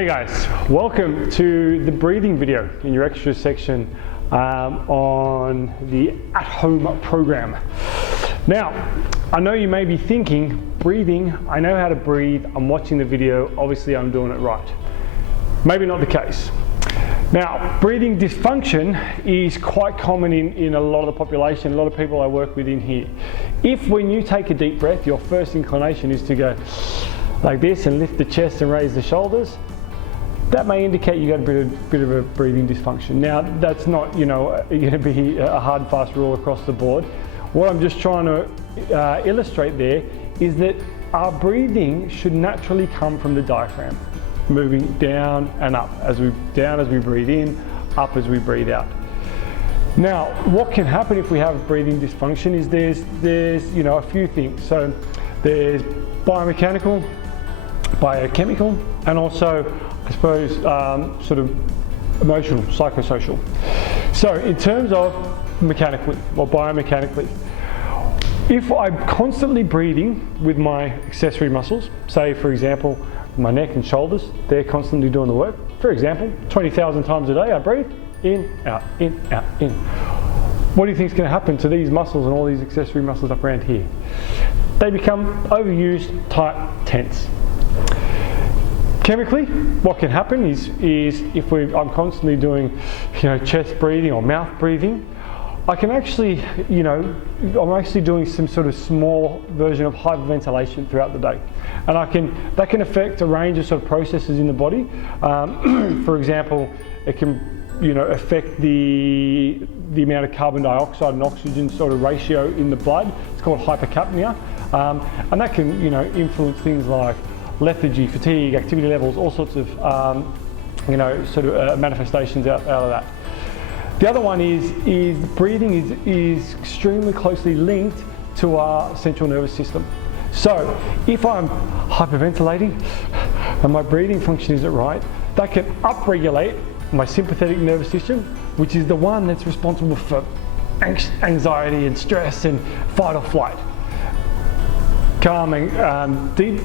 Hey guys, welcome to the breathing video in your extras section on the at-home program. Now, I know you may be thinking, breathing, I know how to breathe, I'm watching the video, obviously I'm doing it right. Maybe not the case. Now, breathing dysfunction is quite common in a lot of the population, a lot of people I work with in here. If when you take a deep breath, your first inclination is to go like this and lift the chest and raise the shoulders, that may indicate you got a bit of a breathing dysfunction. Now, that's not, going to be a hard and fast rule across the board. What I'm just trying to illustrate there is that our breathing should naturally come from the diaphragm, moving down and up, down as we breathe in, up as we breathe out. Now, what can happen if we have breathing dysfunction is there's a few things. So there's biomechanical, biochemical, and also I suppose sort of emotional, psychosocial. So in terms of mechanically or biomechanically, if I'm constantly breathing with my accessory muscles, say for example my neck and shoulders, they're constantly doing the work. For example, 20,000 times a day I breathe in, out, in, out, in. What do you think is going to happen to these muscles and all these accessory muscles up around here? They become overused, tight, tense. Chemically, what can happen is if I'm constantly doing, chest breathing or mouth breathing, I can actually, I'm actually doing some sort of small version of hyperventilation throughout the day, and that can affect a range of sort of processes in the body. For example, it can, affect the amount of carbon dioxide and oxygen sort of ratio in the blood. It's called hypercapnia, and that can, influence things like lethargy, fatigue, activity levels, all sorts of manifestations out of that. The other one is breathing is extremely closely linked to our central nervous system. So if I'm hyperventilating and my breathing function isn't right, that can upregulate my sympathetic nervous system, which is the one that's responsible for anxiety and stress and fight or flight. Calming, deep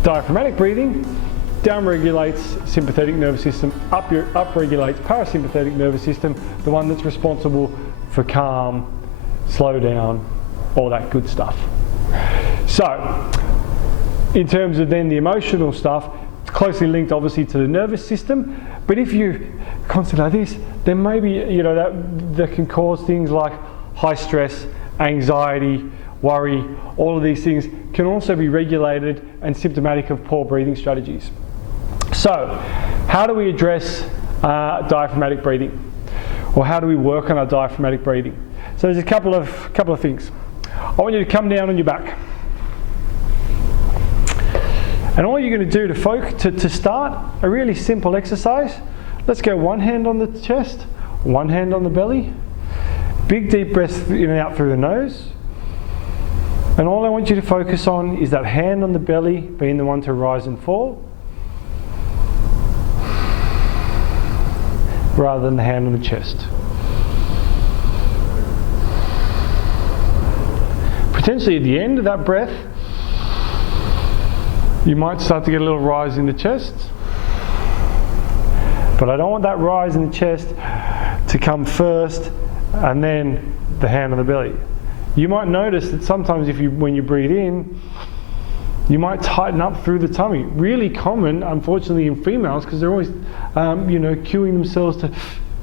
diaphragmatic breathing down-regulates sympathetic nervous system, up-regulates parasympathetic nervous system, the one that's responsible for calm, slow down, all that good stuff. So, in terms of then the emotional stuff, it's closely linked obviously to the nervous system, but if you constantly like this, then maybe, that can cause things like high stress, anxiety, worry, all of these things can also be regulated and symptomatic of poor breathing strategies. So, how do we address diaphragmatic breathing? Or how do we work on our diaphragmatic breathing? So there's a couple of things. I want you to come down on your back. And all you're going to do to start a really simple exercise, let's go one hand on the chest, one hand on the belly, big deep breaths in and out through the nose. And all I want you to focus on is that hand on the belly being the one to rise and fall, rather than the hand on the chest. Potentially at the end of that breath, you might start to get a little rise in the chest, but I don't want that rise in the chest to come first and then the hand on the belly. You might notice that sometimes when you breathe in, you might tighten up through the tummy. Really common, unfortunately, in females, because they're always, cueing themselves to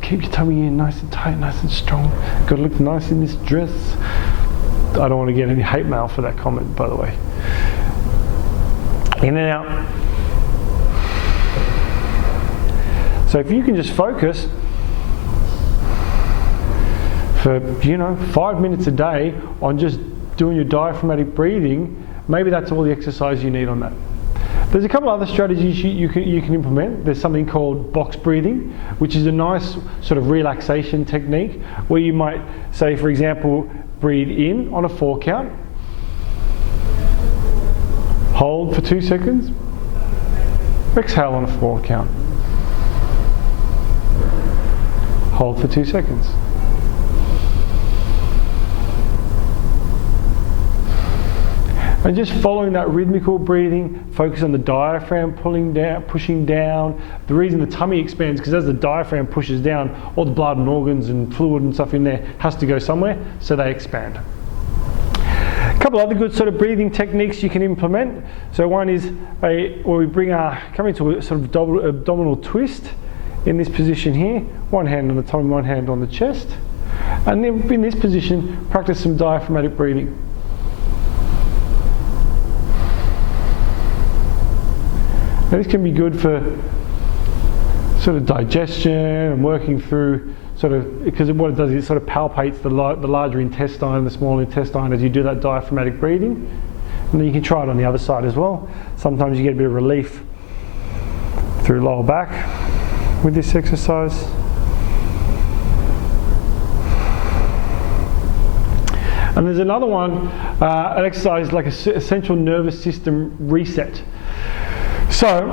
keep your tummy in nice and tight, nice and strong. Got to look nice in this dress. I don't want to get any hate mail for that comment, by the way. In and out. So if you can just focus for 5 minutes a day on just doing your diaphragmatic breathing, maybe that's all the exercise you need on that. There's a couple other strategies you can implement. There's something called box breathing, which is a nice sort of relaxation technique where you might say, for example, breathe in on a 4 count, hold for 2 seconds, exhale on a 4 count, hold for 2 seconds. And just following that rhythmical breathing, focus on the diaphragm pulling down, pushing down. The reason the tummy expands, because as the diaphragm pushes down, all the blood and organs and fluid and stuff in there has to go somewhere, so they expand. A couple other good sort of breathing techniques you can implement. So one is where we come into a sort of abdominal twist in this position here. One hand on the tummy, one hand on the chest. And then in this position, practice some diaphragmatic breathing. Now this can be good for sort of digestion and working through because what it does is it sort of palpates the larger intestine and the small intestine as you do that diaphragmatic breathing. And then you can try it on the other side as well. Sometimes you get a bit of relief through lower back with this exercise. And there's another one, an exercise like a central nervous system reset. So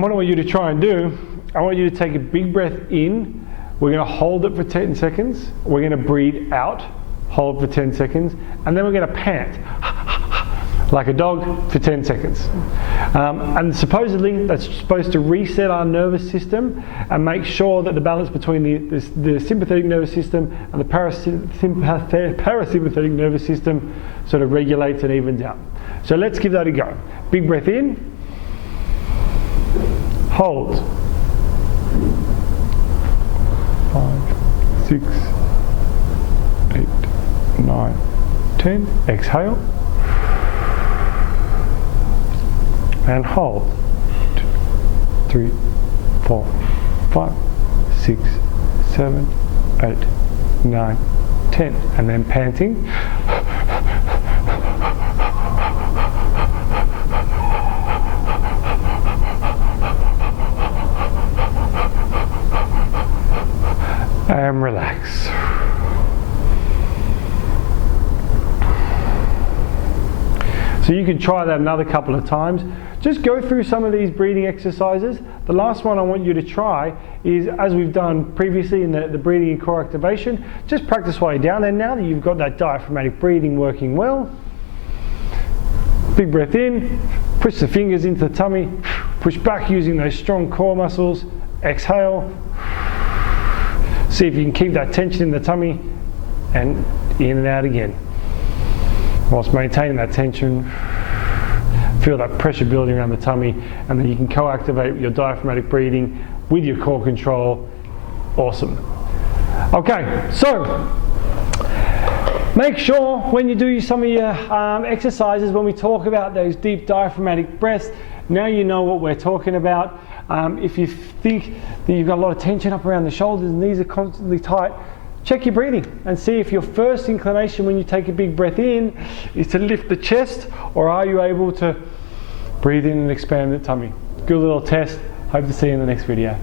what I want you to try and do, I want you to take a big breath in. We're going to hold it for 10 seconds. We're going to breathe out, hold for 10 seconds, and then we're going to pant like a dog for 10 seconds. And supposedly that's supposed to reset our nervous system and make sure that the balance between the sympathetic nervous system and the parasympathetic nervous system sort of regulates and evens out. So let's give that a go. Big breath in, hold. 5, 6, 8, 9, 10. Exhale. And hold. 2, 3, 4, 5, 6, 7, 8, 9, 10. And then panting. And relax. So you can try that another couple of times. Just go through some of these breathing exercises. The last one I want you to try is, as we've done previously in the breathing and core activation, just practice while you're down there. Now that you've got that diaphragmatic breathing working well, big breath in, push the fingers into the tummy, push back using those strong core muscles, exhale. See if you can keep that tension in the tummy and in and out again. Whilst maintaining that tension, feel that pressure building around the tummy, and then you can co-activate your diaphragmatic breathing with your core control. Awesome. Okay, so make sure when you do some of your exercises, when we talk about those deep diaphragmatic breaths, now you know what we're talking about. If you think that you've got a lot of tension up around the shoulders and these are constantly tight, check your breathing and see if your first inclination when you take a big breath in is to lift the chest, or are you able to breathe in and expand the tummy. Good little test. Hope to see you in the next video.